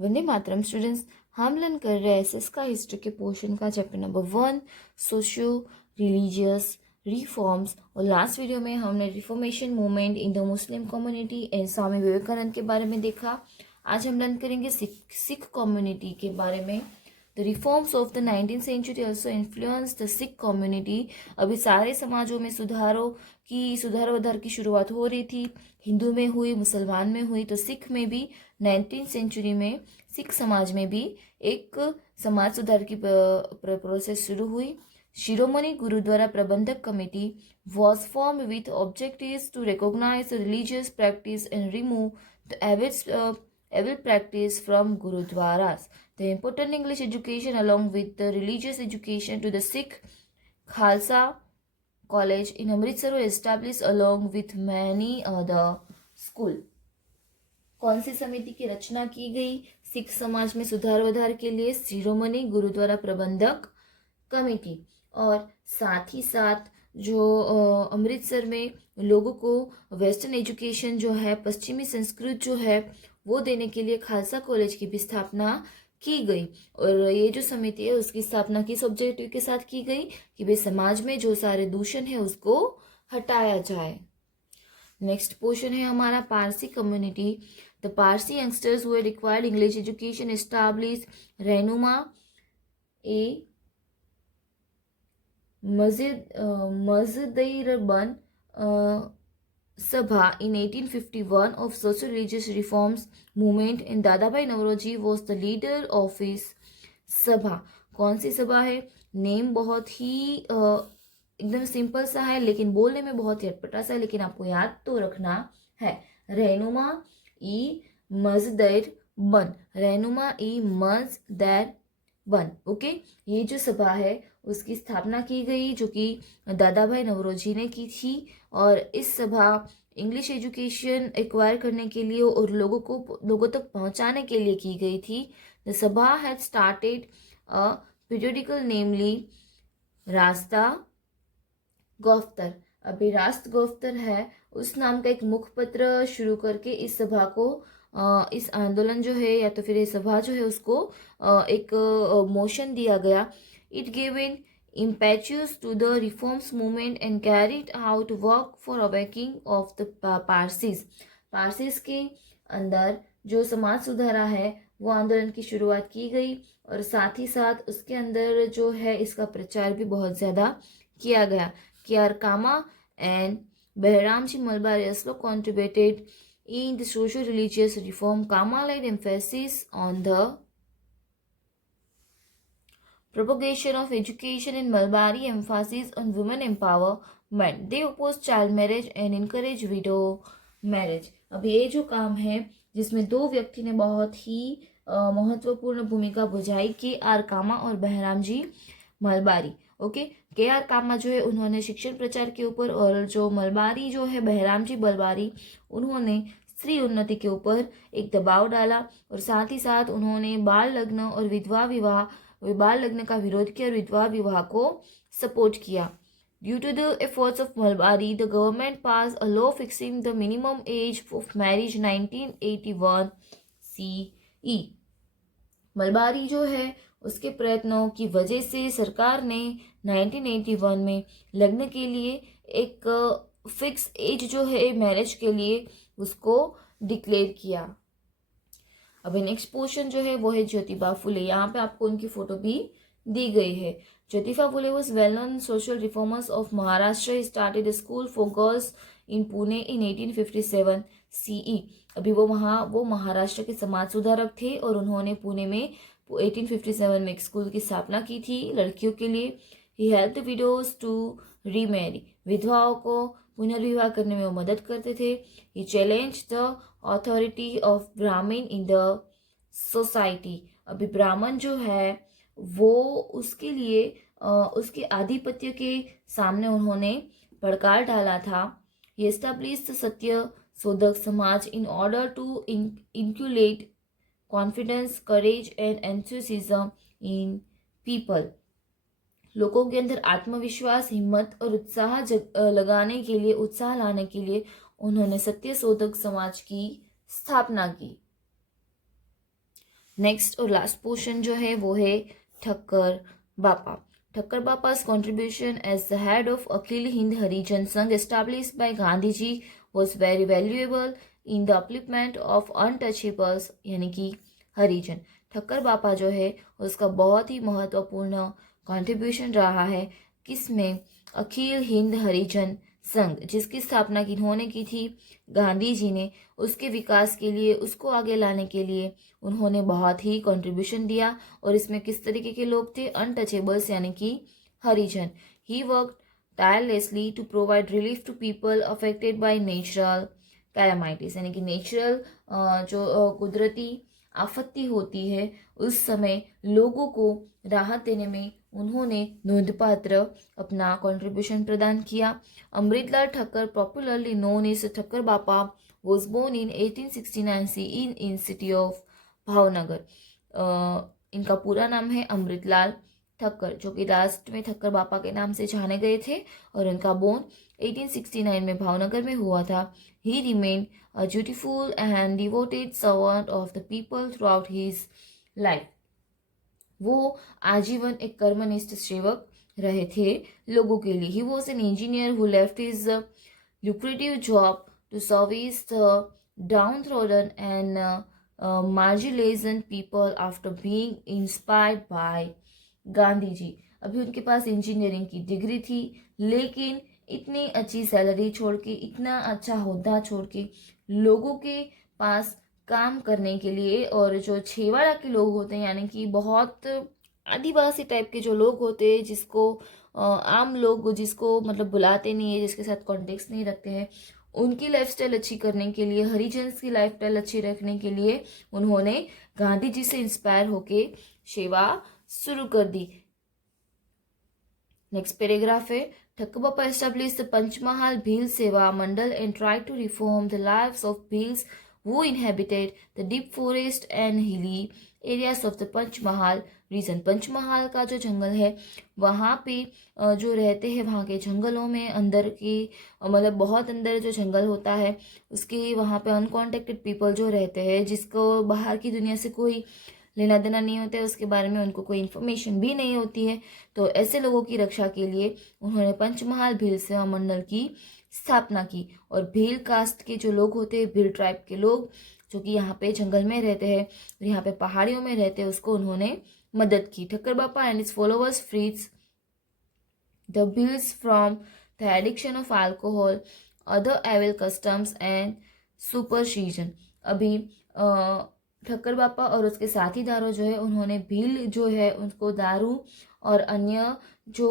Vande Mataram students, हम learn कर रहे हैं एसएस का हिस्ट्री के पोर्शन का chapter number 1 socio religious reforms. और लास्ट वीडियो में हमने reformation movement in the Muslim community and Swami Vivekananda के बारे में देखा। आज हम लर्न करेंगे सिख कम्युनिटी के बारे में। The reforms of the 19th century also influence the Sikh community. अभी सारे समाजों में सुधार वधार की शुरुआत हो रही थी। हिंदू में हुई, मुसलमान में हुई, तो सिख में भी 19th सेंचुरी में सिख समाज में भी एक समाज सुधार की प्रोसेस शुरू हुई। Shiromani Gurdwara Prabandhak Committee was form with objectives to recognise religious practice and remove the evil practice from gurudwaras. The important English education along with the religious education to the Sikh Khalsa College in Amritsar were established along with many other school. कौन सी समिति की रचना की गई सिख समाज में सुधार वधार के लिए? शिरोमणि गुरुद्वारा प्रबंधक कमेटी। और साथ ही साथ जो अमृतसर में लोगों को वेस्टर्न एजुकेशन जो है, पश्चिमी संस्कृत जो है वो देने के लिए खालसा कॉलेज की भी स्थापना की गई। और ये जो समिति है उसकी स्थापना किस ऑब्जेक्टिव के साथ की गई कि भाई समाज में जो सारे दूषण है उसको हटाया जाए। नेक्स्ट पोर्शन है हमारा Parsi community. The Parsi youngsters who required English education establish रहनुमा ए मज़दईरबन Sabha in 1851 of social religious reforms movement and Dadabhai Naoroji was the leader of his सभा। कौन सी सभा है? नेम बहुत ही एकदम सिंपल सा है लेकिन बोलने में बहुत ही अटपटा सा है, लेकिन आपको याद तो रखना है। रहनुमा ई मजदर बन, रहनुमा ई मजदर बन। ओके, ये जो सभा है उसकी स्थापना की गई जो कि दादाभाई नवरोजी ने की थी। और इस सभा इंग्लिश एजुकेशन एक्वायर करने के लिए और लोगों तक पहुंचाने के लिए की गई थी। द सभा हैड स्टार्टेड अ पीरियडिकल नेमली रास्ता गौफ्तर। अभी रास्त गौफ्तर है उस नाम का एक मुखपत्र शुरू करके इस सभा को इस आंदोलन जो है या तो फिर ये सभा जो है उसको एक मोशन दिया गया। It gave in impetus to the reforms movement and carried out work for awakening of the Parsis. Parsis के अंदर जो समाज सुधारा है वो आंदोलन की शुरुआत की गई और साथ ही साथ उसके अंदर जो है इसका प्रचार भी बहुत ज़्यादा किया गया। KR Cama and Behram ji Malabari also contributed in the social religious reform. Kama laid emphasis on the propagation of education in Mulbari, emphasis on women empowerment. They opposed child marriage and encourage widow marriage. अब ये जो काम है जिसमें दो व्यक्ति ने बहुत ही महत्वपूर्ण भूमिका बुझाई, KR कामा और बहराम जी मलबारी। ओके, KR कामा जो है उन्होंने शिक्षण प्रचार के ऊपर और जो मलबारी जो है बहराम जी मलबारी उन्होंने स्त्री उन्नति के ऊपर एक दबाव डाला और साथ ही साथ उन्होंने बाल लग्न और बाल लग्न का विरोध किया और विधवा विवाह को सपोर्ट किया। Due to the efforts of Malabari the government pass a law fixing the minimum age of marriage 1981 CE। Malabari जो है उसके प्रयत्नों की वजह से सरकार ने 1981 में लग्न के लिए एक फिक्स एज जो है मैरिज के लिए उसको डिक्लेयर किया। अभी नेक्स्ट पोर्शन जो है वो है ज्योतिबा फुले। यहाँ पे आपको उनकी फोटो भी दी गई है। Jyotiba Phule was well known social reformers of Maharashtra. He started a school for girls in Pune in 1857 CE। अभी वो महाराष्ट्र के समाज सुधारक थे और उन्होंने पुणे में 1857 में एक स्कूल की स्थापना की थी लड़कियों के लिए। He helped widows to remarry, विधवाओं को पुनर्विवाह करने में वो मदद करते थे। He challenge the authority of Brahmin in the society. अभी ब्राह्मण जो है वो उसके लिए उसके आधिपत्य के सामने उन्होंने पड़कार डाला था। ही established the Satya Shodhak Samaj in order to inculcate confidence, courage and enthusiasm in people. लोगों के अंदर आत्मविश्वास, हिम्मत और उत्साह लाने के लिए उन्होंने सत्य शोधक समाज की स्थापना की। नेक्स्ट और लास्ट पोर्शन जो है वो है ठक्कर बापा. Thakkar Bapa's contribution as the head of Akhil Hind Harijan Sangh established by Gandhiji was very valuable in the upliftment of untouchables यानी कि हरिजन. ठक्कर बापा जो है उसका बहुत ही महत्वपूर्ण कंट्रीब्यूशन रहा है किसमें, अखिल हिंद हरिजन संघ जिसकी स्थापना किन्होंने की थी, गांधी जी ने. उसके विकास के लिए, उसको आगे लाने के लिए उन्होंने बहुत ही कंट्रीब्यूशन दिया. और इसमें किस तरीके के लोग थे, अनटचेबल्स यानी कि Harijan. He work tirelessly to provide relief to people affected by natural calamities यानी कि नेचुरल जो कुदरती आपत्ति होती है उस समय लोगों को राहत देने में उन्होंने नोंदपात्र अपना कंट्रीब्यूशन प्रदान किया. Amritlal Thakkar, popularly known as Thakkar Bapa, was born in 1869 CE in city of Bhavnagar. इनका पूरा नाम है अमृतलाल ठक्कर जो कि राष्ट्र में ठक्कर बापा के नाम से जाने गए थे और इनका बोर्न 1869 में भावनगर में हुआ था. He remained a dutiful and devoted servant of the people throughout his life. वो आजीवन एक कर्मनिष्ठ सेवक रहे थे लोगों के लिए. He was an engineer who left his lucrative job to service the downtrodden and marginalized people after being inspired by Gandhi ji. अभी उनके पास इंजीनियरिंग की डिग्री थी लेकिन इतनी अच्छी सैलरी छोड़ के, इतना अच्छा होद्दा छोड़ के लोगों के पास काम करने के लिए, और जो छेवाड़ा के लोग होते हैं यानी कि बहुत आदिवासी टाइप के जो लोग होते हैं जिसको आम लोग जिसको मतलब बुलाते नहीं है, जिसके साथ कॉन्टेक्ट नहीं रखते हैं, उनकी लाइफस्टाइल अच्छी करने के लिए, हरिजन्स की लाइफस्टाइल अच्छी रखने के लिए उन्होंने गांधी जी से इंस्पायर होके सेवा शुरू कर दी. नेक्स्ट पैराग्राफ है, ठक्कर बापा established the Panchmahal Bhil Seva Mandal and tried to reform the lives of Bhils who inhabited the deep forest and hilly areas of the Panchmahal region. Panchmahal का जो जंगल है वहाँ पे जो रहते हैं, वहाँ के जंगलों में अंदर की मतलब बहुत अंदर जो जंगल होता है उसके वहाँ पे अनकॉन्टेक्टेड पीपल जो रहते हैं, जिसको बाहर की दुनिया से कोई लेना देना नहीं होता है, उसके बारे में उनको कोई इन्फॉर्मेशन भी नहीं होती है. तो ऐसे लोगों की रक्षा के लिए उन्होंने पंचमहाल भील सेवा मंडल की स्थापना की. और भील कास्ट के जो लोग होते हैं, भील ट्राइब के लोग जो कि यहाँ पे जंगल में रहते हैं और यहाँ पे पहाड़ियों में रहते हैं, उसको उन्होंने मदद की. Thakkar Bapa and his followers frees the Bhils from the addiction of alcohol, other evil customs and superstition. अभी ठक्कर बापा और उसके साथीदारों जो है उन्होंने भील जो है उसको दारू और अन्य जो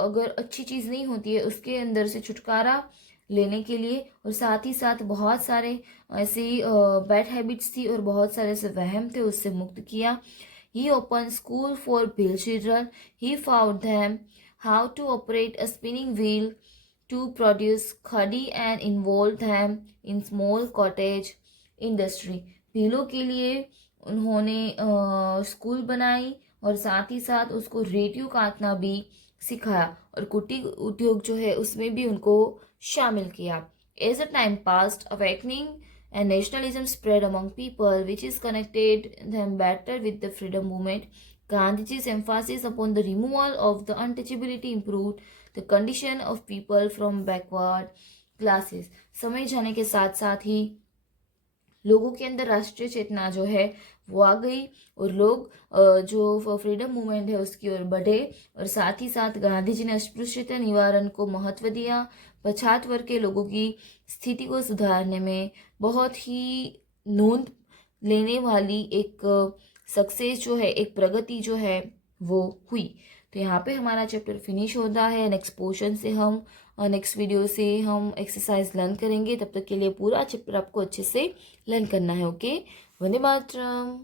अगर अच्छी चीज़ नहीं होती है उसके अंदर से छुटकारा लेने के लिए, और साथ ही साथ बहुत सारे ऐसी बैड हैबिट्स थी और बहुत सारे ऐसे वहम थे, उससे मुक्त किया. He open school for Bhil children. He found them how to operate a spinning wheel to produce khadi and involve them in small cottage industry. भीलों के लिए उन्होंने स्कूल बनाई और साथ ही साथ उसको रेडियो काटना भी सिखाया और कुटीर उद्योग जो है उसमें भी उनको शामिल किया. As a time passed, awakening and nationalism spread among people which is connected them better with the freedom movement. Gandhiji's emphasis upon the removal of the untouchability improved the condition of people from backward classes. समय जाने के साथ साथ ही लोगों के अंदर राष्ट्रीय चेतना जो है वो आ गई और लोग जो फ्रीडम मूवमेंट है उसकी ओर बढ़े. और साथ ही साथ गांधी जी ने अस्पृश्यता निवारण को महत्व दिया. पछात वर्ग के लोगों की स्थिति को सुधारने में बहुत ही नोंद लेने वाली एक सक्सेस जो है, एक प्रगति जो है वो हुई. तो यहाँ पे हमारा चैप्टर फिनिश होता है. नेक्स्ट पोर्शन से हम नेक्स्ट वीडियो से हम एक्सरसाइज लर्न करेंगे. तब तक के लिए पूरा चैप्टर आपको अच्छे से लर्न करना है. ओके, वंदे मातरम.